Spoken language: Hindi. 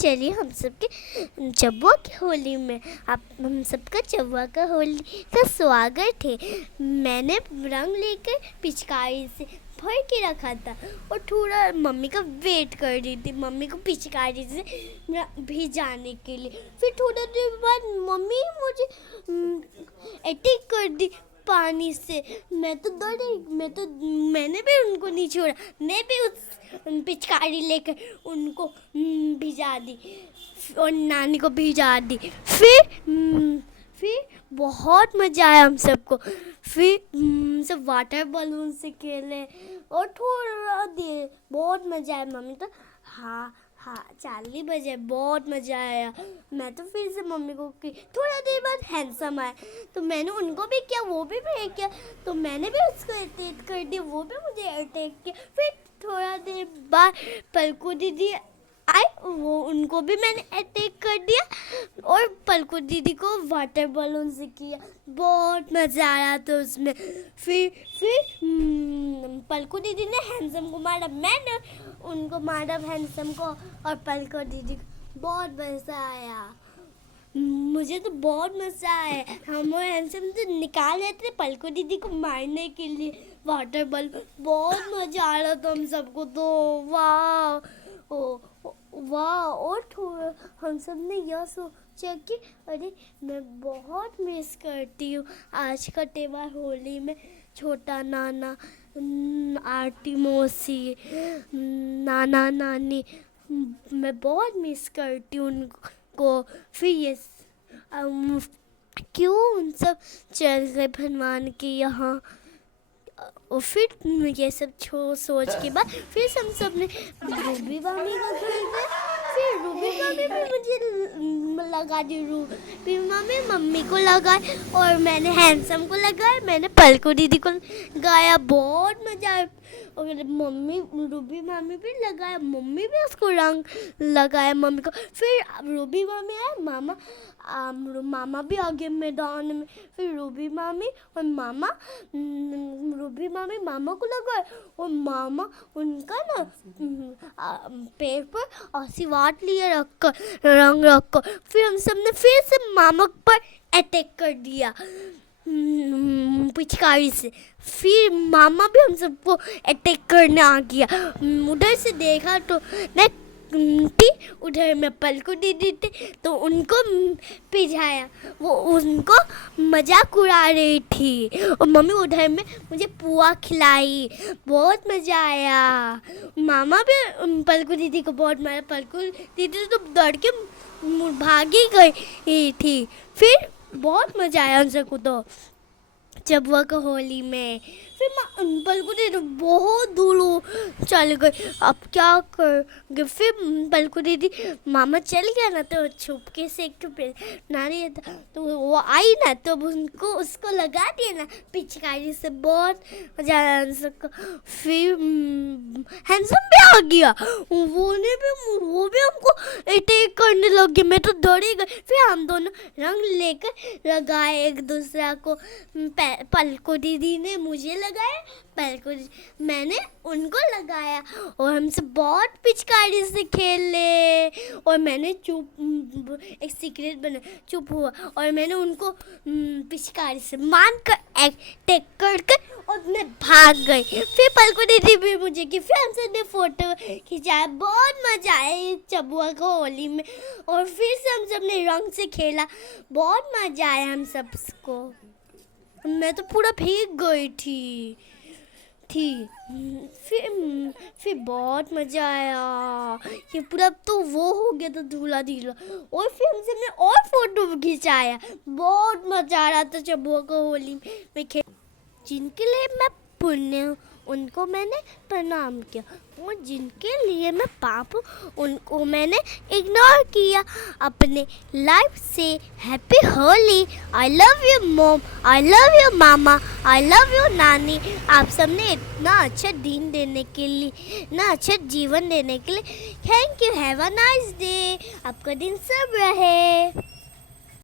चलिए हम सबके चबुआ की होली में आप हम सबका चबुआ का होली का स्वागत है। मैंने रंग लेकर पिचकारी से भर के रखा था और थोड़ा मम्मी का वेट कर रही थी, मम्मी को पिचकारी से भिजाने के लिए। फिर थोड़ा देर बाद मम्मी मुझे अटैक कर दी पानी से। मैं तो डरी, मैंने भी उनको नहीं छोड़ा, मैं भी उस पिचकारी लेकर उनको भिजा दी और नानी को भिजा दी। फिर बहुत मज़ा आया हम सबको। फिर सब वाटर बलून से खेले और थोड़ा देर बहुत मज़ा आया। मम्मी तो हाँ 40 बजे बहुत मज़ा आया। मैं तो फिर से मम्मी को की थोड़ा देर बाद हैंडसम आया तो मैंने उनको भी किया, वो भी ब्रेक किया तो मैंने भी उसको अटैक कर दिया, वो भी मुझे अटैक किया। फिर थोड़ा देर बाद पलकू दीदी आई, वो उनको भी मैंने अटैक कर दिया और पलकू दीदी को वाटर बलून से किया। बहुत मज़ा आया तो उसमें। फिर पलकू दीदी ने हैंडसम को मारा, मैंने उनको मारा हैंडसम को और पलकू दीदी को। बहुत मज़ा आया, मुझे तो बहुत मज़ा आया। हम और हैंडसम तो निकाल लेते थे पलकू दीदी को मारने के लिए वाटर बलून। बहुत मज़ा आ रहा था हम सबको तो। वाह और थोड़ा हम सब ने यह सोचा कि अरे मैं बहुत मिस करती हूँ आज का त्योहार होली में। छोटा नाना, आरती मौसी, नाना नानी, मैं बहुत मिस करती हूँ उनको। फिर ये क्यों उन सब चल गए भगवान के यहाँ। और फिर ये सब सोच के बाद फिर हम सब ने रूबी मामी का घर गए। फिर रूबी मामी भी मुझे लगा दी, रूबी मामी मम्मी को लगाए और मैंने हैंडसम को लगाया, मैंने पलकू दीदी को गाया। बहुत मज़ा आया और रूबी मामी भी लगाया, मम्मी भी उसको रंग लगाया मम्मी को। फिर रूबी मामी आए, मामा भी आ गए मैदान में। फिर रूबी मामी मामा को लगाए और मामा उनका ना पैर पर आशीर्वाद लिए रंग रखकर। फिर हम सब ने फिर से मामा पर अटैक कर दिया पिचकारी से। फिर मामा भी हम सबको अटैक करने आ गया। उधर से देखा तो मैं थी, उधर में पलकू दीदी थे तो उनको पिजाया, वो उनको मजाक उड़ा रही थी और मम्मी उधर में मुझे पुआ खिलाई। बहुत मज़ा आया। मामा भी पलकू दीदी को बहुत मारा, पलकू दीदी तो डर के भागी गई थी। फिर बहुत मज़ा आया उन सबको तो चबुआ का होली में। फिर पलकू दीदी बहुत दूर चल गई, अब क्या कर। फिर पलकू दीदी मामा चल गया ना तो छुपके से एक तो नारी था तो वो आई ना तो उसको लगा दिया ना पिचकारी से। बहुत मजा आया सबको। फिर हैंडसम भी आ गया, वो भी हमको अटैक करने लगे। मैं तो डरी गई। फिर हम दोनों रंग लेकर लगाए एक दूसरा को। पलकू दीदी ने मुझे लगाया, मैंने उनको लगाया और हमसे बहुत पिचकारी से खेले। और मैंने एक सीक्रेट बना, चुप हुआ और मैंने उनको पिचकारी से मान कर अटैक करके और मैं भाग गई। फिर पलकू दीदी भी मुझे की, फिर हम सब ने फोटो खिंचाया। बहुत मजा आया चबुआ को होली में और फिर से हम सब ने रंग से खेला। बहुत मजा आया हम सबको। मैं तो पूरा भीग गई थी। फिर बहुत मज़ा आया। ये पूरा तो वो हो गया था धूला धीला। और फिर हम सबने और फोटो खिंचाया। बहुत मज़ा आ रहा था चबुआ को होली में जिनके लिए मैं पुण्य हूँ उनको मैंने प्रणाम किया और जिनके लिए मैं पाप हूँ उनको मैंने इग्नोर किया। अपने लाइफ से happy Holi. I love you mom, I love you mama, I love you नानी। आप सबने इतना अच्छा दिन देने के लिए, इतना अच्छा जीवन देने के लिए thank you. Have a nice day. आपका दिन सब रहे।